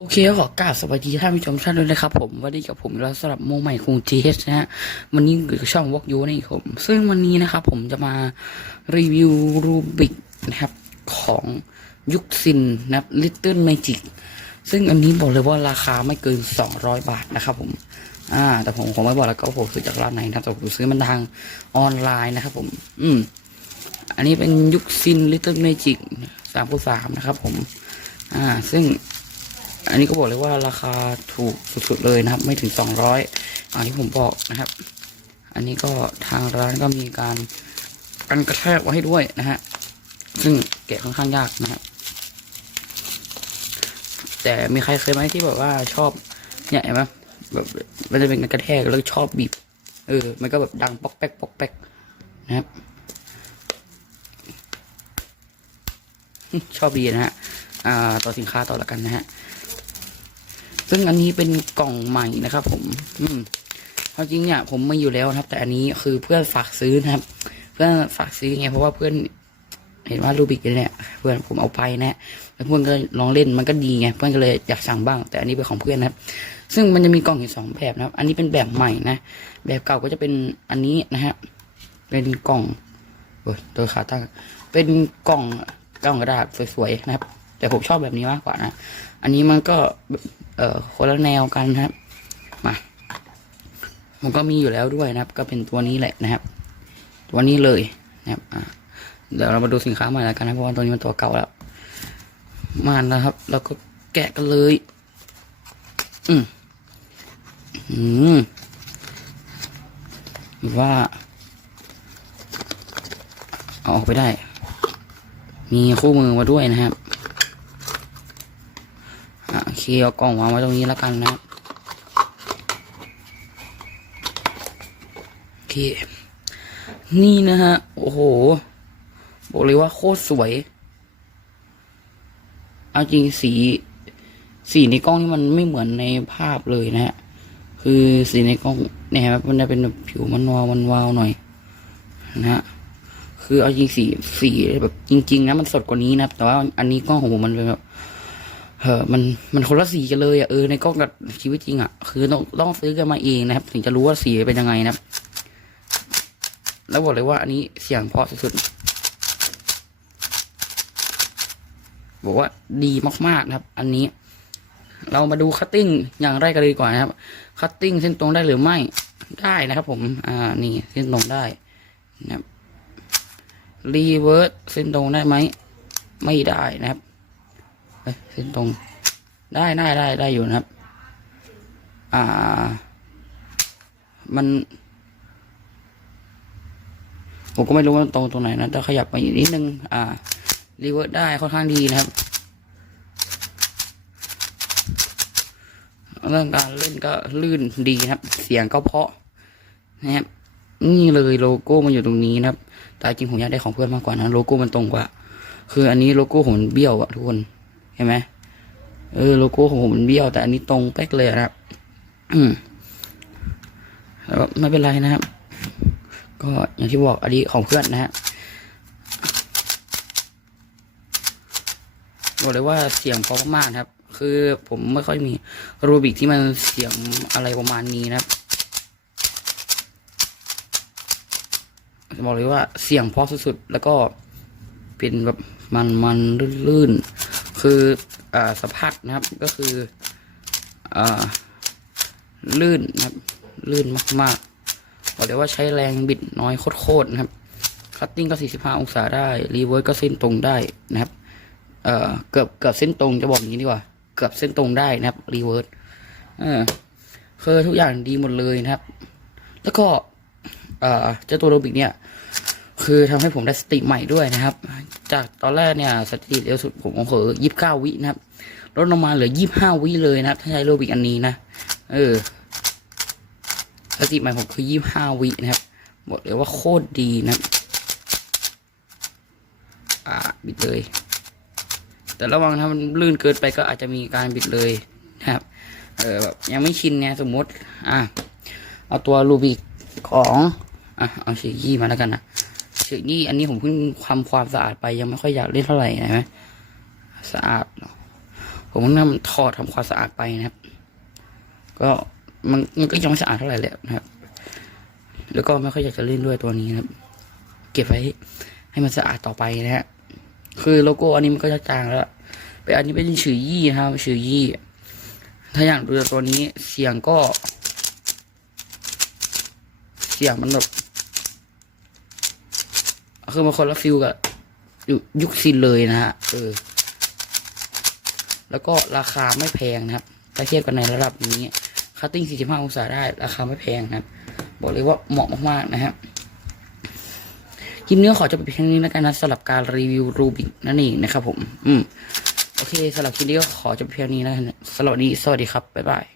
โอเคขอกราบสวัสดีท่านผู้ชมท่านด้วยนะครับผมวันนี้กับผมแล้วสำหรับโมใหม่คงจีเอสนะฮะวันนี้อยู่กับช่องวอกยูนี่ผม ซึ่งวันนี้นะครับผมจะมารีวิวรูบิกนะครับของยุคซินนับลิตเติ้ลเมจิกซึ่งอันนี้บอกเลยว่าราคาไม่เกิน 200 บาทนะครับผมอ่า แต่ผมคงไม่บอกแล้วก็ผมซื้อจากร้านไหนนะครับแต่ผมซื้อมันทางออนไลน์นะครับผม อืม อันนี้เป็นยุคซินลิตเติ้ลเมจิกสามคูสามนะครับผม อ่า ซึ่ง อันนี้ก็บอกเลยว่าราคาถูกสุดๆเลยนะครับ ไม่ถึงสองร้อยอย่างที่ผมบอกนะครับ อันนี้ก็ทางร้านก็มีการกันกระแทกไว้ให้ด้วยนะฮะซึ่งแกะค่อนข้างยากนะครับแต่มีใครเคยไหมที่แบบว่าชอบเนี่ยเห็นไหมแบบมันจะเป็นการกระแทกแล้วชอบบีบ เออ มันก็แบบดังป๊อกแป๊กป๊อกแป๊กนะครับชอบดีนะฮะ อ่า ต่อสินค้าต่อละกันนะฮะ ซึ่งอันนี้เป็นกล่องใหม่นะครับ ผม อืมควาจริงเนี่ยผมไม่อยู่แล้วนะครับ แต่อันนี้คือเพื่อนฝากซื้อนะครับ เพื่อนฝากซื้อไงเพราะว่าเพื่อนเห็นว่ารูบิกเนี่ยเพื่อนผมเอาไปนะแล้วเพื่อนก็ลองเล่นมันก็ดีไงเพื่อนก็เลยอยากสั่งบ้าง แต่อันนี้เป็นของเพื่อนนะครับ ซึ่งมันจะมีกล่องอยู่สองแบบนะครับ อันนี้เป็นแบบใหม่นะแบบเก่าก็จะเป็นอันนี้นะฮะเป็นกล่องโอ้ยโดยขาตั้งเป็นกล่องกล่องกระดาษสวยๆนะครับ แต่ผมชอบแบบนี้มากกว่านะ อันนี้มันก็เอ่อคนละแนวกันนะครับ มาผมก็มีอยู่แล้วด้วยนะครับ ก็เป็นตัวนี้แหละนะครับ ตัวนี้เลยนะครับอ่าเดี๋ยวเรามาดูสินค้าใหม่แล้วกันนะเพราะว่าตัวนี้มันตัวเก่าแล้วมานะครับเราก็แกะกันเลย อืมอืมว่าเอาออกไปได้ มีคู่มือมาด้วยนะครับ อะโอเคเอากล่องวางไว้ตรงนี้แล้วกันนะครับโอเคนี่นะฮะ โอ้โห บอกเลยว่าโคตรสวย เอาจริงสี สีในกล้องนี่มันไม่เหมือนในภาพเลยนะฮะ คือสีในกล้องเนี่ยครับมันจะเป็นแบบผิวมันวาวมันวาวหน่อย นะฮะ คือเอาจริงสีสีแบบจริง ๆ นะมันสดกว่านี้นะแต่ว่าอันนี้กล้องของผมมันเป็นแบบ เออมันมันคนละสีกันเลยอะเออในกล้องกับชีวิตจริงอะคือต้องต้องซื้อกันมาเองนะครับ ถึงจะรู้ว่าสีเป็นยังไงนะครับ แล้วบอกเลยว่าอันนี้เสียงเพราะสุดๆบอกว่าดีมากๆนะครับ อันนี้ เรามาดูคัตติ้งอย่างแรกกันเลยกว่านะครับ คัตติ้งเส้นตรงได้หรือไม่ได้นะครับผม อ่า นี่ เส้นตรงได้นะครับ รีเวิร์สเส้นตรงได้ไหม ไม่ได้นะครับ เอ้ยเส้นตรง ได้ได้ได้ได้อยู่นะครับ อ่า มัน ผมก็ไม่รู้ว่าตรงตรงไหนนะแต่ขยับไปอีกนิดนึง อ่า รีเวิร์สได้ค่อนข้างดีนะครับ เรื่องการเล่นก็ลื่นดีนะครับ เสียงก็เพาะนะครับนี่เลยโลโก้มันอยู่ตรงนี้นะครับ แต่จริงผมอยากได้ของเพื่อนมากกว่านะ โลโก้มันตรงกว่า คืออันนี้โลโก้ผมเบี้ยวอะทุกคน เห็นไหมเออโลโก้ของผมมันเบี้ยวแต่อันนี้ตรงเป๊กเลยนะครับอืมแล้วไม่เป็นไรนะครับ ก็อย่างที่บอกอันนี้ของเพื่อนนะฮะบอกเลยว่าเสียงเพราะมากๆครับ คือผมไม่ค่อยมีรูบิกที่มันเสียงอะไรประมาณนี้นะครับบอกเลยว่าเสียงเพราะสุดๆ แล้วก็เป็นแบบมันมันลื่นๆ คืออ่าสะพัดนะครับก็คืออลื่นนะครับลื่นมากๆบอกเลยว่าใช้แรงบิดน้อยโคตรๆนะครับคัตติ้งก็ 45 องศาได้รีเวิร์สก็เส้นตรงได้นะครับเกือบเกือบเส้นตรงจะบอกอย่างนี้ดีกว่า เกือบเส้นตรงได้นะครับรีเวิร์สเออคือทุกอย่างดีหมดเลยนะครับ แล้วก็เอ่อเจ้าตัวโรบิกเนี่ย คือทำให้ผมได้สติใหม่ด้วยนะครับ จากตอนแรกเนี่ยสติเร็วสุดผมของเขอยี่สิบเก้าวินะครับลดลงมาเหลือยี่บห้าวิเลยนะครับ ถ้าใช้โรบิกอันนี้นะ เออ สติใหม่ผมคือยี่บห้าวินะครับบอกเลยว่าโคตรดีนะอ่าบิดเลย แต่ระวังถ้ามันลื่นเกินไปก็อาจจะมีการบิดเลยนะครับ เออแบบยังไม่ชินไงสมมติ อะเอาตัวรูบิกของอะเอาเชยี่มาแล้วกันนะ เชยี่อันนี้ผมเพิ่งทำความสะอาดไปยังไม่ค่อยอยากเล่นเท่าไหร่นะไหมสะอาดผผมก็นำถอดทำความสะอาดไปนะครับ ก็มันมันก็ยังไม่สะอาดเท่าไหร่แหละนะครับ แล้วก็ไม่ค่อยอยากจะเล่นด้วยตัวนี้นะครับ เก็บไว้ให้มันสะอาดต่อไปนะฮะคือโลโก้อันนี้มันก็จะจางแล้วไปอันนี้เป็นชื่อยี่ครับชื่อยี่ ถ้าอย่างดูจากตัวนี้เสียงก็ เสียงมันแบบ คือมันคนละฟิลกับยุยุคซินเลยนะฮะเออแล้วก็ราคาไม่แพงนะครับถ้าเทียบกันในระดับนี้คัตติ้ง 45 องศาได้ ราคาไม่แพงนะครับ บอกเลยว่าเหมาะมากๆนะครับคลิปนี้ขอจบไปเพียงนี้แล้วกันนะสำหรับการรีวิวรูบิกนั่นเองนะครับผม อืม โอเคสำหรับคลิปนี้ก็ขอจบเพียงนี้แล้วกันสำหรับนนี้ สวัสดีครับ บ๊ายบาย